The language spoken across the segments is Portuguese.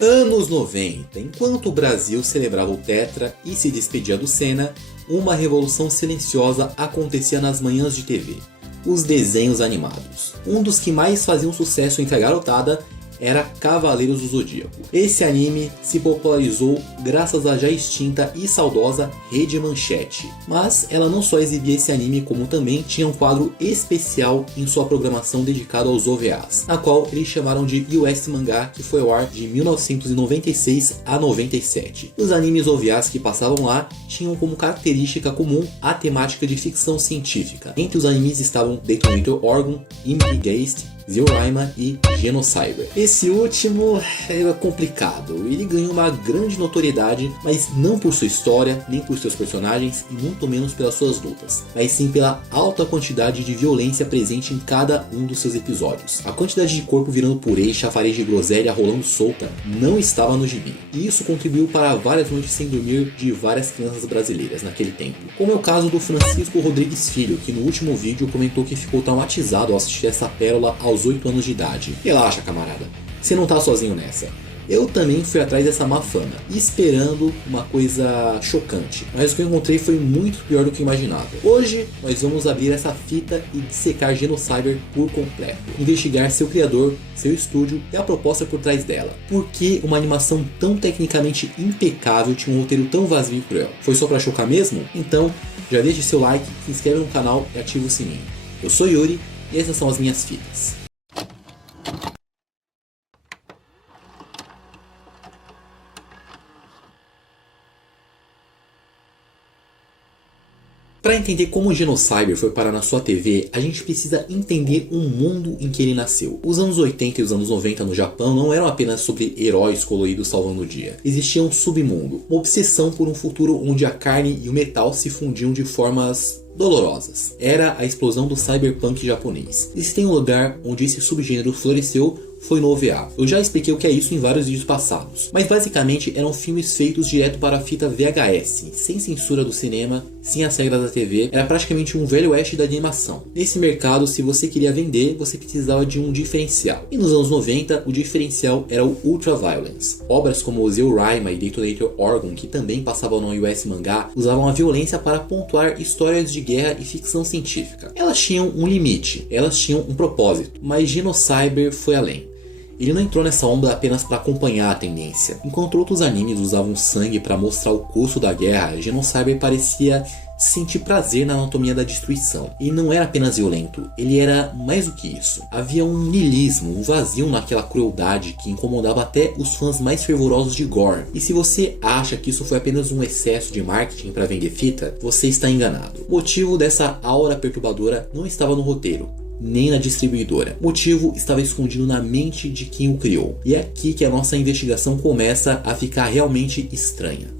Anos 90, enquanto o Brasil celebrava o Tetra e se despedia do Senna, uma revolução silenciosa acontecia nas manhãs de TV. Os desenhos animados. Um dos que mais faziam sucesso entre a garotada era Cavaleiros do Zodíaco. Esse anime se popularizou graças à já extinta e saudosa Rede Manchete. Mas ela não só exibia esse anime, como também tinha um quadro especial em sua programação dedicado aos OVAs, na qual eles chamaram de US Mangá, que foi ao ar de 1996 a 97. Os animes OVAs que passavam lá tinham como característica comum a temática de ficção científica. Entre os animes estavam Detonator Orgon, Imp Geist, Zeoryma e Genocyber. Esse último era complicado, ele ganhou uma grande notoriedade, mas não por sua história, nem por seus personagens e muito menos pelas suas lutas, mas sim pela alta quantidade de violência presente em cada um dos seus episódios. A quantidade de corpo virando purê e chafariz de groselha rolando solta não estava no gibi, e isso contribuiu para várias noites sem dormir de várias crianças brasileiras naquele tempo, como é o caso do Francisco Rodrigues Filho, que no último vídeo comentou que ficou traumatizado ao assistir essa pérola aos 8 anos de idade. Relaxa, camarada, você não tá sozinho nessa. Eu também fui atrás dessa má fama, esperando uma coisa chocante, mas o que eu encontrei foi muito pior do que eu imaginava. Hoje nós vamos abrir essa fita e dissecar Genocyber por completo, investigar seu criador, seu estúdio e a proposta por trás dela. Por que uma animação tão tecnicamente impecável tinha um roteiro tão vazio e cruel? Foi só pra chocar mesmo? Então já deixe seu like, se inscreve no canal e ativa o sininho. Eu sou Yuri e essas são as minhas fitas. Para entender como o Genocyber foi parar na sua TV, a gente precisa entender o mundo em que ele nasceu. Os anos 80 e os anos 90 no Japão não eram apenas sobre heróis coloridos salvando o dia. Existia um submundo, uma obsessão por um futuro onde a carne e o metal se fundiam de formas dolorosas. Era a explosão do cyberpunk japonês. E se tem um lugar onde esse subgênero floresceu, foi no OVA. Eu já expliquei o que é isso em vários vídeos passados, mas basicamente eram filmes feitos direto para a fita VHS, sem censura do cinema, sem as regras da TV, era praticamente um velho oeste da animação. Nesse mercado, se você queria vender, você precisava de um diferencial. E nos anos 90, o diferencial era o Ultra Violence. Obras como Zeoryma e Detonator Orgon, que também passavam no US Mangá, usavam a violência para pontuar histórias de guerra e ficção científica. Elas tinham um limite, elas tinham um propósito, mas Genocyber foi além. Ele não entrou nessa onda apenas para acompanhar a tendência. Enquanto outros animes usavam sangue para mostrar o custo da guerra, Genocyber parecia sentir prazer na anatomia da destruição. E não era apenas violento, ele era mais do que isso. Havia um niilismo, um vazio naquela crueldade que incomodava até os fãs mais fervorosos de gore. E se você acha que isso foi apenas um excesso de marketing para vender fita, você está enganado. O motivo dessa aura perturbadora não estava no roteiro, nem na distribuidora. O motivo estava escondido na mente de quem o criou. E é aqui que a nossa investigação começa a ficar realmente estranha.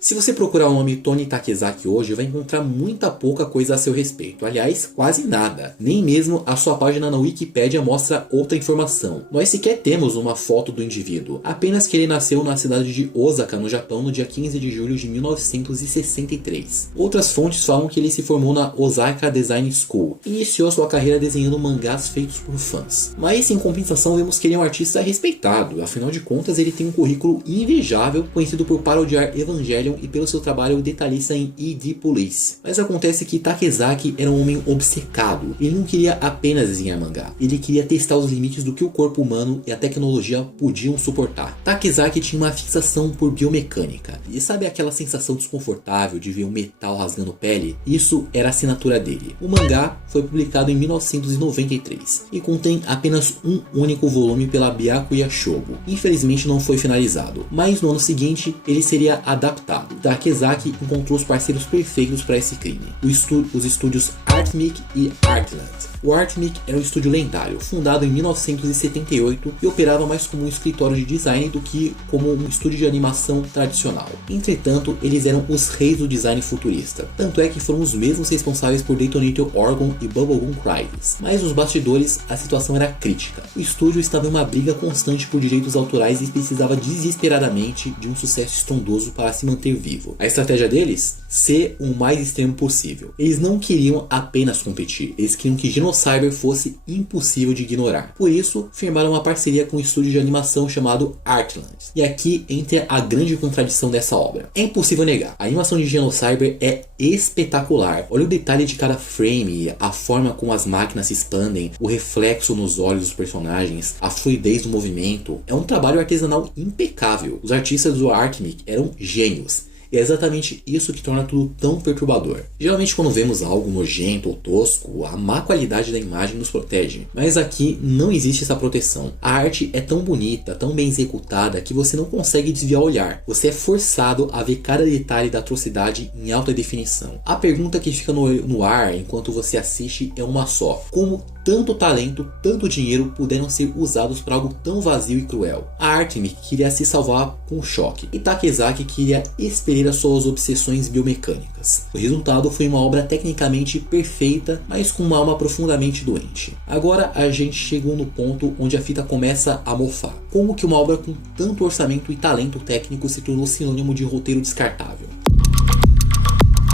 Se você procurar o nome Tony Takezaki hoje, vai encontrar muita pouca coisa a seu respeito. Aliás, quase nada. Nem mesmo a sua página na Wikipedia mostra outra informação. Nós sequer temos uma foto do indivíduo. Apenas que ele nasceu na cidade de Osaka, no Japão, no dia 15 de julho de 1963. Outras fontes falam que ele se formou na Osaka Design School e iniciou sua carreira desenhando mangás feitos por fãs. Mas, em compensação, vemos que ele é um artista respeitado. Afinal de contas, ele tem um currículo invejável, conhecido por parodiar Evangelion e pelo seu trabalho detalhista em E.D. Police. Mas acontece que Takezaki era um homem obcecado. Ele não queria apenas desenhar mangá. Ele queria testar os limites do que o corpo humano e a tecnologia podiam suportar. Takezaki tinha uma fixação por biomecânica. E sabe aquela sensação desconfortável de ver um metal rasgando pele? Isso era a assinatura dele. O mangá foi publicado em 1993 e contém apenas um único volume pela Byakuya Shogo. Infelizmente não foi finalizado, mas no ano seguinte ele seria adaptado. Takezaki encontrou os parceiros perfeitos para esse crime, os estúdios Artmic e Artland. O Artmic era um estúdio lendário, fundado em 1978 e operava mais como um escritório de design do que como um estúdio de animação tradicional. Entretanto, eles eram os reis do design futurista, tanto é que foram os mesmos responsáveis por Detonator Orgon e Bubblegum Crisis. Mas nos bastidores, a situação era crítica. O estúdio estava em uma briga constante por direitos autorais e precisava desesperadamente de um sucesso estrondoso para se manter vivo. A estratégia deles? Ser o mais extremo possível. Eles não queriam apenas competir, eles queriam que Genocyber Genocyber fosse impossível de ignorar. Por isso, firmaram uma parceria com um estúdio de animação chamado Artland. E aqui entra a grande contradição dessa obra. É impossível negar, a animação de Genocyber é espetacular. Olha o detalhe de cada frame, a forma como as máquinas se expandem, o reflexo nos olhos dos personagens, a fluidez do movimento. É um trabalho artesanal impecável. Os artistas do Artemic eram gênios. E é exatamente isso que torna tudo tão perturbador. Geralmente quando vemos algo nojento ou tosco, a má qualidade da imagem nos protege. Mas aqui não existe essa proteção. A arte é tão bonita, tão bem executada, que você não consegue desviar o olhar. Você é forçado a ver cada detalhe da atrocidade em alta definição. A pergunta que fica no ar enquanto você assiste é uma só: como tanto talento, tanto dinheiro puderam ser usados para algo tão vazio e cruel? A Artemic queria se salvar com um choque, e Takezaki queria expelir as suas obsessões biomecânicas. O resultado foi uma obra tecnicamente perfeita, mas com uma alma profundamente doente. Agora a gente chegou no ponto onde a fita começa a mofar. Como que uma obra com tanto orçamento e talento técnico se tornou sinônimo de roteiro descartável?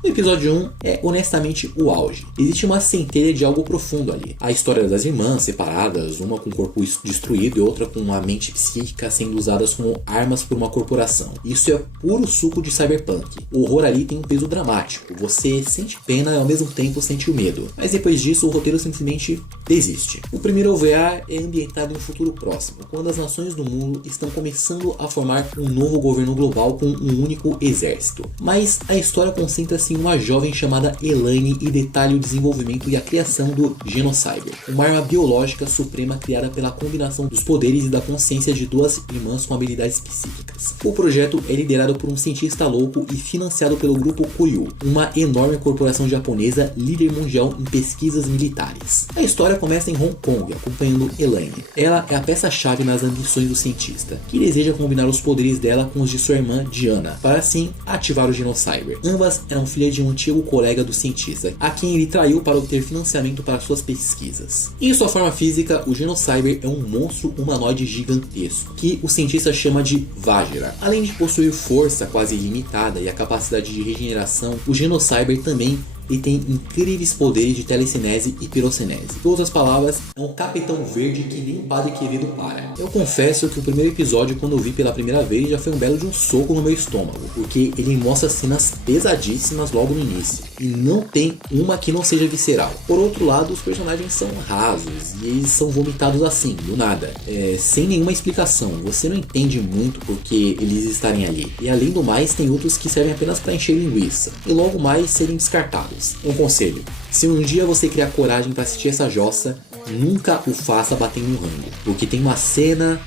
O episódio 1 é honestamente o auge. Existe uma centelha de algo profundo ali. A história das irmãs separadas, uma com o corpo destruído e outra com a mente psíquica sendo usadas como armas por uma corporação. Isso é puro suco de cyberpunk. O horror ali tem um peso dramático. Você sente pena e ao mesmo tempo sente o medo. Mas depois disso o roteiro simplesmente desiste. O primeiro OVA é ambientado em um futuro próximo, quando as nações do mundo estão começando a formar um novo governo global com um único exército. Mas a história concentra-se em uma jovem chamada Elaine e detalha o desenvolvimento e a criação do Genocyber, uma arma biológica suprema criada pela combinação dos poderes e da consciência de duas irmãs com habilidades psíquicas. O projeto é liderado por um cientista louco e financiado pelo grupo Kuryu, uma enorme corporação japonesa líder mundial em pesquisas militares. A história começa em Hong Kong, acompanhando Elaine. Ela é a peça-chave nas ambições do cientista, que deseja combinar os poderes dela com os de sua irmã Diana, para assim ativar o Genocyber. Ambas eram filhas de um antigo colega do cientista, a quem ele traiu para obter financiamento para suas pesquisas. Em sua forma física, o Genocyber é um monstro humanoide gigantesco, que o cientista chama de Vajra. Além de possuir força quase ilimitada e a capacidade de regeneração, o Genocyber também tem incríveis poderes de telecinese e pirocinese. Em outras palavras, é um capitão verde que nem o Padre Querido para. Eu confesso que o primeiro episódio, quando eu vi pela primeira vez, já foi um belo de um soco no meu estômago, porque ele mostra cenas pesadíssimas logo no início, e não tem uma que não seja visceral. Por outro lado, os personagens são rasos, e eles são vomitados assim, do nada, sem nenhuma explicação. Você não entende muito porque eles estarem ali. E além do mais, tem outros que servem apenas para encher linguiça, e logo mais serem descartados. Um conselho: se um dia você criar coragem para assistir essa jossa, nunca o faça batendo um rango, porque tem uma cena...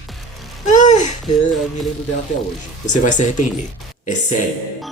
eu me lembro dela até hoje. Você vai se arrepender. É sério.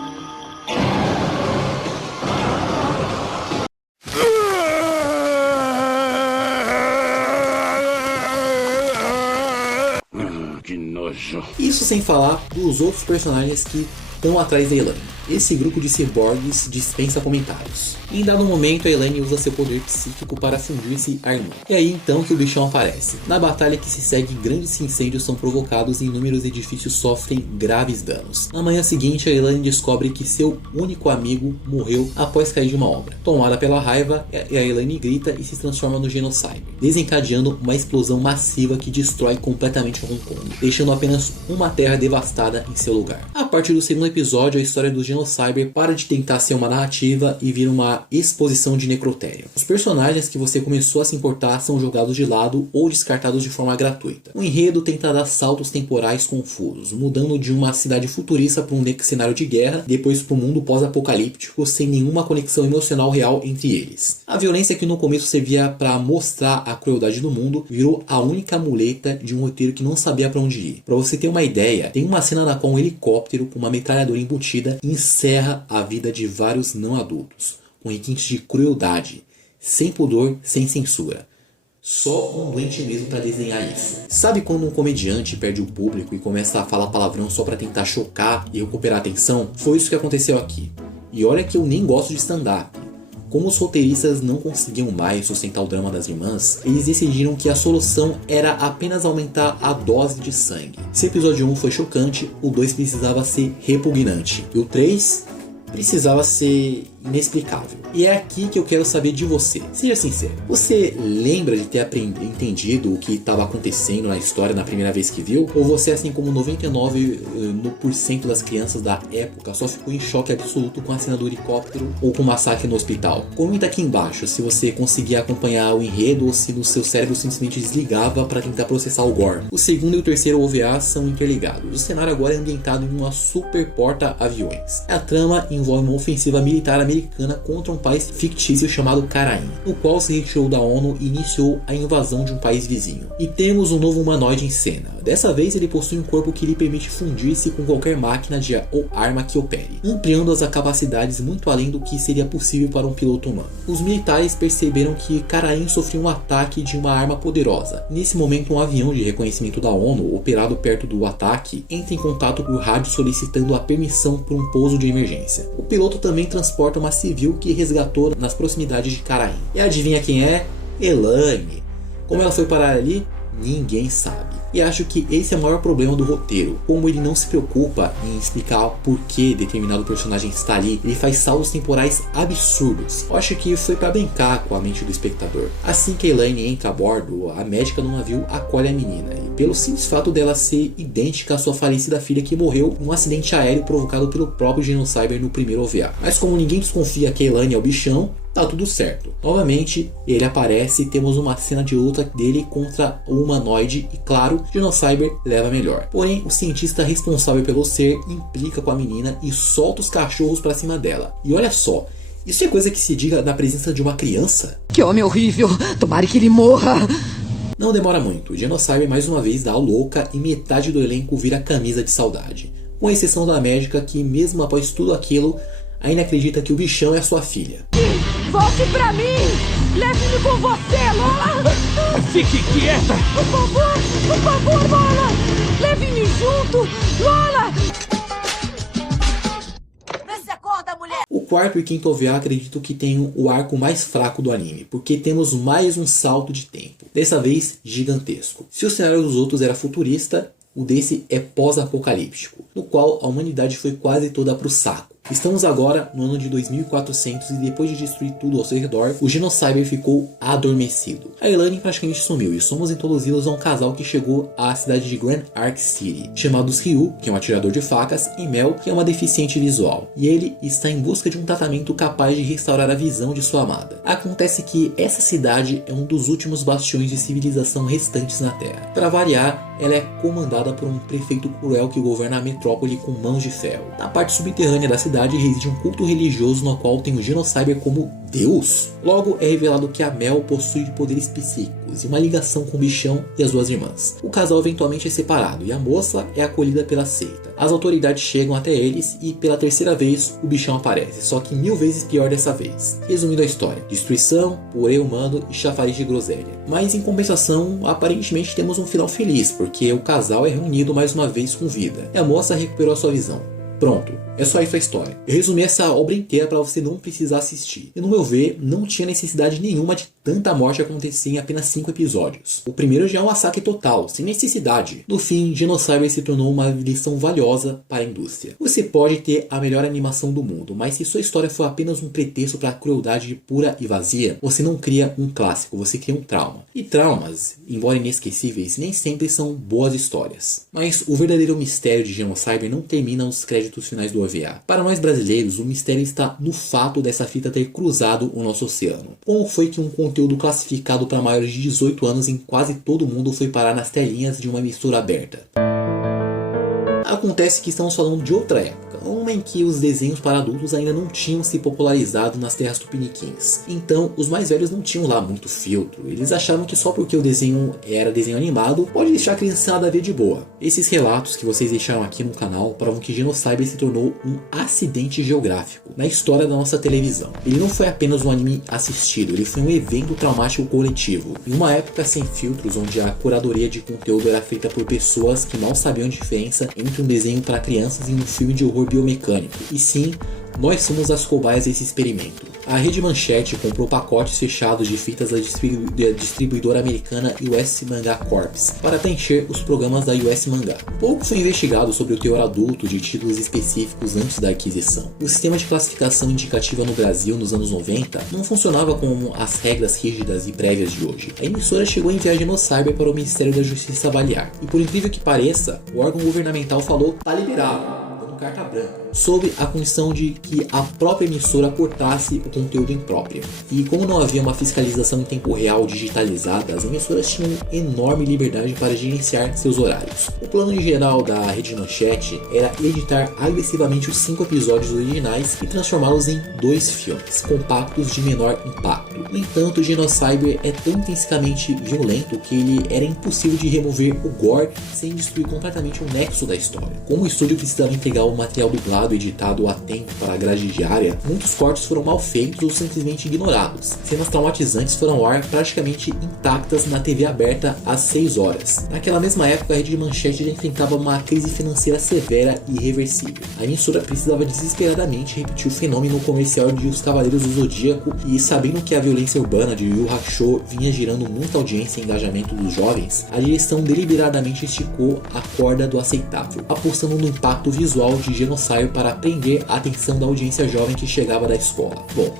Que nojo. Isso sem falar dos outros personagens que estão atrás da Elaine. Esse grupo de ciborgues dispensa comentários. Em dado momento, a Elaine usa seu poder psíquico para fundir-se à irmã. É aí então que o bichão aparece. Na batalha que se segue, grandes incêndios são provocados e inúmeros edifícios sofrem graves danos. Na manhã seguinte, a Elaine descobre que seu único amigo morreu após cair de uma obra. Tomada pela raiva, a Elaine grita e se transforma no Genocyber, desencadeando uma explosão massiva que destrói completamente Hong Kong, deixando apenas uma terra devastada em seu lugar. A partir do segundo episódio, a história do Genocyber para de tentar ser uma narrativa e vira uma exposição de necrotério. Os personagens que você começou a se importar são jogados de lado ou descartados de forma gratuita. O enredo tenta dar saltos temporais confusos, mudando de uma cidade futurista para um cenário de guerra, depois para um mundo pós-apocalíptico sem nenhuma conexão emocional real entre eles. A violência que no começo servia para mostrar a crueldade do mundo virou a única muleta de um roteiro que não sabia para onde ir. Para você ter uma ideia, tem uma cena na qual um helicóptero com uma metralhadora embutida encerra a vida de vários não adultos, com requintes de crueldade, sem pudor, sem censura. Só um doente mesmo para desenhar isso. Sabe quando um comediante perde o público e começa a falar palavrão só para tentar chocar e recuperar a atenção? Foi isso que aconteceu aqui. E olha que eu nem gosto de stand-up. Como os roteiristas não conseguiam mais sustentar o drama das irmãs, eles decidiram que a solução era apenas aumentar a dose de sangue. Se o episódio 1 foi chocante, o 2 precisava ser repugnante. E o 3 precisava ser inexplicável. E é aqui que eu quero saber de você. Seja sincero, você lembra de ter entendido o que estava acontecendo na história na primeira vez que viu? Ou você, assim como 99% das crianças da época, só ficou em choque absoluto com a cena do helicóptero ou com o massacre no hospital? Comenta aqui embaixo se você conseguia acompanhar o enredo ou se no seu cérebro simplesmente desligava para tentar processar o gore. O segundo e o terceiro OVA são interligados. O cenário agora é ambientado em uma super porta-aviões. A trama envolve uma ofensiva militar americana contra um país fictício chamado Karain, no qual se retirou da ONU e iniciou a invasão de um país vizinho. E temos um novo humanoide em cena. Dessa vez ele possui um corpo que lhe permite fundir-se com qualquer máquina ou arma que opere, ampliando as capacidades muito além do que seria possível para um piloto humano. Os militares perceberam que Karain sofreu um ataque de uma arma poderosa. Nesse momento, um avião de reconhecimento da ONU, operado perto do ataque, entra em contato por rádio solicitando a permissão por um pouso de emergência. O piloto também transporta uma civil que resgatou nas proximidades de Karain. E adivinha quem é? Elaine. Como ela foi parar ali? Ninguém sabe. E acho que esse é o maior problema do roteiro. Como ele não se preocupa em explicar por que determinado personagem está ali, ele faz saltos temporais absurdos. Eu acho que foi para brincar com a mente do espectador. Assim que Elaine entra a bordo, a médica do navio acolhe a menina, e pelo simples fato dela ser idêntica à sua falecida filha que morreu em um acidente aéreo provocado pelo próprio Genocyber no primeiro OVA. Mas como ninguém desconfia que Elaine é o bichão, tá tudo certo. Novamente, ele aparece e temos uma cena de luta dele contra o humanoide e claro, Genocyber leva melhor. Porém, o cientista responsável pelo ser implica com a menina e solta os cachorros pra cima dela. E olha só, isso é coisa que se diga na presença de uma criança? Que homem horrível! Tomara que ele morra! Não demora muito, Genocyber mais uma vez dá a louca e metade do elenco vira camisa de saudade. Com exceção da médica que, mesmo após tudo aquilo, ainda acredita que o bichão é sua filha. Volte pra mim! Leve-me com você, Lola! Fique quieta! Por favor, Lola! Leve-me junto! Lola! Vê se acorda, mulher! O quarto e quinto OVA acredito que tenham o arco mais fraco do anime, porque temos mais um salto de tempo, dessa vez gigantesco. Se o cenário dos outros era futurista, o desse é pós-apocalíptico, no qual a humanidade foi quase toda pro saco. Estamos agora no ano de 2400 e depois de destruir tudo ao seu redor, o Genocyber ficou adormecido. A Elaine praticamente sumiu e somos introduzidos a um casal que chegou à cidade de Grand Arc City, chamados Ryu, que é um atirador de facas, e Mel, que é uma deficiente visual. E ele está em busca de um tratamento capaz de restaurar a visão de sua amada. Acontece que essa cidade é um dos últimos bastiões de civilização restantes na Terra. Para variar, ela é comandada por um prefeito cruel que governa a metrópole com mãos de ferro. Na parte subterrânea da cidade reside um culto religioso no qual tem o Genocyber como Deus. Logo é revelado que a Mel possui poderes psíquicos e uma ligação com o bichão e as duas irmãs. O casal eventualmente é separado e a moça é acolhida pela seita. As autoridades chegam até eles e pela terceira vez o bichão aparece, só que 1000 vezes pior dessa vez. Resumindo a história: destruição, purê humano e chafariz de groselha. Mas em compensação, aparentemente temos um final feliz, porque o casal é reunido mais uma vez com vida e a moça recuperou a sua visão. Pronto, é só isso a história. Eu resumi essa obra inteira para você não precisar assistir. E no meu ver, não tinha necessidade nenhuma de tanta morte acontecer em apenas 5 episódios. O primeiro já é um massacre total, sem necessidade. No fim, Genocyber se tornou uma lição valiosa para a indústria. Você pode ter a melhor animação do mundo, mas se sua história for apenas um pretexto para a crueldade pura e vazia, você não cria um clássico, você cria um trauma. E traumas, embora inesquecíveis, nem sempre são boas histórias. Mas o verdadeiro mistério de Genocyber não termina nos créditos finais do OVA. Para nós brasileiros, o mistério está no fato dessa fita ter cruzado o nosso oceano. Como foi que um conteúdo classificado para maiores de 18 anos em quase todo mundo foi parar nas telinhas de uma emissora aberta? Acontece que estamos falando de outra época, uma em que os desenhos para adultos ainda não tinham se popularizado nas terras tupiniquins. Então, os mais velhos não tinham lá muito filtro. Eles achavam que só porque o desenho era desenho animado, pode deixar a criançada ver de boa. Esses relatos que vocês deixaram aqui no canal provam que Genocyber se tornou um acidente geográfico na história da nossa televisão. Ele não foi apenas um anime assistido, ele foi um evento traumático coletivo. Em uma época sem filtros, onde a curadoria de conteúdo era feita por pessoas que mal sabiam a diferença entre um desenho para crianças e um filme de horror biomecânico. E sim, Nós somos as cobaias desse experimento. A Rede Manchete comprou pacotes fechados de fitas da distribuidora americana US Manga Corps para preencher os programas da US Manga. Pouco foi investigado sobre o teor adulto de títulos específicos antes da aquisição. O sistema de classificação indicativa no Brasil nos anos 90 não funcionava como as regras rígidas e prévias de hoje. A emissora chegou a enviar Genocyber para o Ministério da Justiça avaliar. E por incrível que pareça, o órgão governamental falou: tá liberado, dando carta branca, sob a condição de que a própria emissora cortasse o conteúdo impróprio. E como não havia uma fiscalização em tempo real digitalizada, as emissoras tinham enorme liberdade para gerenciar seus horários. O plano geral da Rede Manchete era editar agressivamente os 5 episódios originais e transformá-los em 2 filmes, compactos de menor impacto. No entanto, Genocyber é tão intrinsecamente violento que ele era impossível de remover o gore sem destruir completamente o nexo da história. Como o estúdio precisava entregar o material dublado editado a tempo para a grade diária, muitos cortes foram mal feitos ou simplesmente ignorados. Cenas traumatizantes foram ao ar praticamente intactas na TV aberta às 6 horas. Naquela mesma época, a Rede Manchete já enfrentava uma crise financeira severa e irreversível. A emissora precisava desesperadamente repetir o fenômeno comercial de Os Cavaleiros do Zodíaco e, sabendo que a violência urbana de Yu Yu Hakusho vinha gerando muita audiência e engajamento dos jovens, a direção deliberadamente esticou a corda do aceitável, apostando no impacto visual de Genocyber para prender a atenção da audiência jovem que chegava da escola. Bom,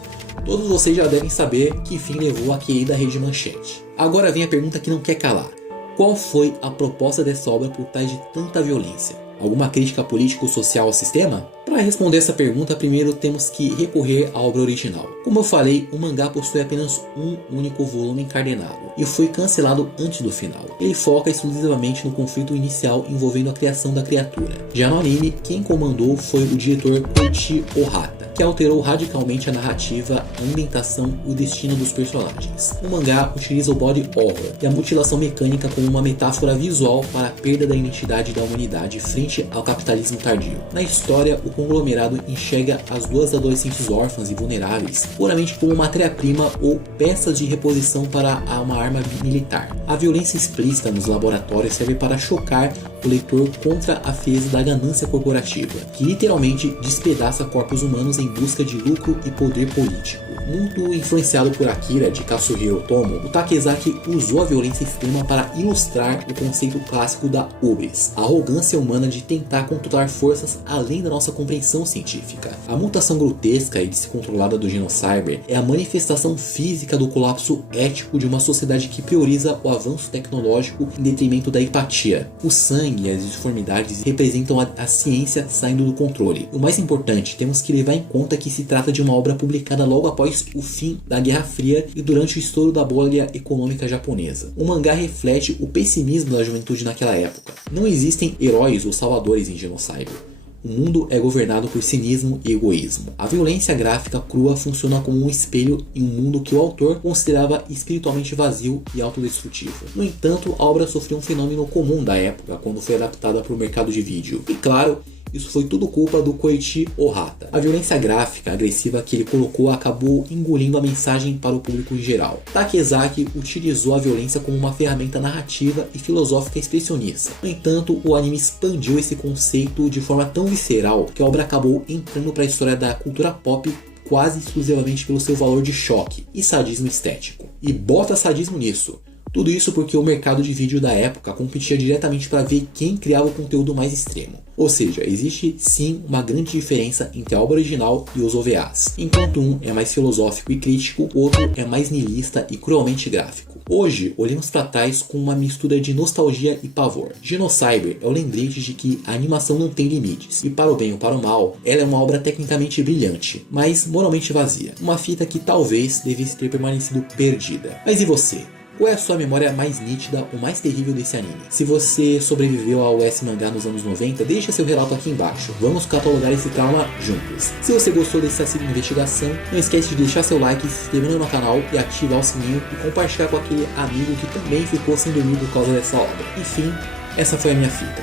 todos vocês já devem saber que fim levou a querida Rede Manchete. Agora vem a pergunta que não quer calar. Qual foi a proposta dessa obra por trás de tanta violência? Alguma crítica político-social ao sistema? Para responder essa pergunta, primeiro temos que recorrer à obra original. Como eu falei, o mangá possui apenas um único volume encadernado e foi cancelado antes do final. Ele foca exclusivamente no conflito inicial envolvendo a criação da criatura. Já no anime, quem comandou foi o diretor Koichi Ohata, que alterou radicalmente a narrativa, a ambientação e o destino dos personagens. O mangá utiliza o body horror e a mutilação mecânica como uma metáfora visual para a perda da identidade da humanidade frente ao capitalismo tardio. Na história, o conglomerado enxerga as duas adolescentes órfãs e vulneráveis puramente como matéria-prima ou peças de reposição para uma arma militar. A violência explícita nos laboratórios serve para chocar o leitor contra a frieza da ganância corporativa, que literalmente despedaça corpos humanos em busca de lucro e poder político. Muito influenciado por Akira de Kazuhiro Otomo, o Takezaki usou a violência extrema para ilustrar o conceito clássico da hubris, a arrogância humana de tentar controlar forças além da nossa compreensão científica. A mutação grotesca e descontrolada do Genocyber é a manifestação física do colapso ético de uma sociedade que prioriza o avanço tecnológico em detrimento da empatia. O sangue e as disformidades representam a ciência saindo do controle. O mais importante, temos que levar em conta que se trata de uma obra publicada logo após o fim da Guerra Fria e durante o estouro da bolha econômica japonesa. O mangá reflete o pessimismo da juventude naquela época. Não existem heróis ou salvadores em Genocyber. O mundo é governado por cinismo e egoísmo. A violência gráfica crua funciona como um espelho em um mundo que o autor considerava espiritualmente vazio e autodestrutivo. No entanto, a obra sofreu um fenômeno comum da época quando foi adaptada para o mercado de vídeo. E claro, isso foi tudo culpa do Koichi Ohata. A violência gráfica agressiva que ele colocou acabou engolindo a mensagem para o público em geral. Takezaki utilizou a violência como uma ferramenta narrativa e filosófica expressionista. No entanto, o anime expandiu esse conceito de forma tão visceral que a obra acabou entrando para a história da cultura pop quase exclusivamente pelo seu valor de choque e sadismo estético. E bota sadismo nisso. Tudo isso porque o mercado de vídeo da época competia diretamente para ver quem criava o conteúdo mais extremo. Ou seja, existe sim uma grande diferença entre a obra original e os OVAs. Enquanto um é mais filosófico e crítico, o outro é mais niilista e cruelmente gráfico. Hoje, olhamos para trás com uma mistura de nostalgia e pavor. Genocyber é o lembrete de que a animação não tem limites, e para o bem ou para o mal, ela é uma obra tecnicamente brilhante, mas moralmente vazia. Uma fita que talvez devesse ter permanecido perdida. Mas e você? Qual é a sua memória mais nítida ou mais terrível desse anime? Se você sobreviveu ao US Mangá nos anos 90, deixa seu relato aqui embaixo. Vamos catalogar esse trauma juntos. Se você gostou desse assunto de investigação, não esquece de deixar seu like, se inscrever no canal e ativar o sininho e compartilhar com aquele amigo que também ficou sem dormir por causa dessa obra. Enfim, essa foi a minha fita.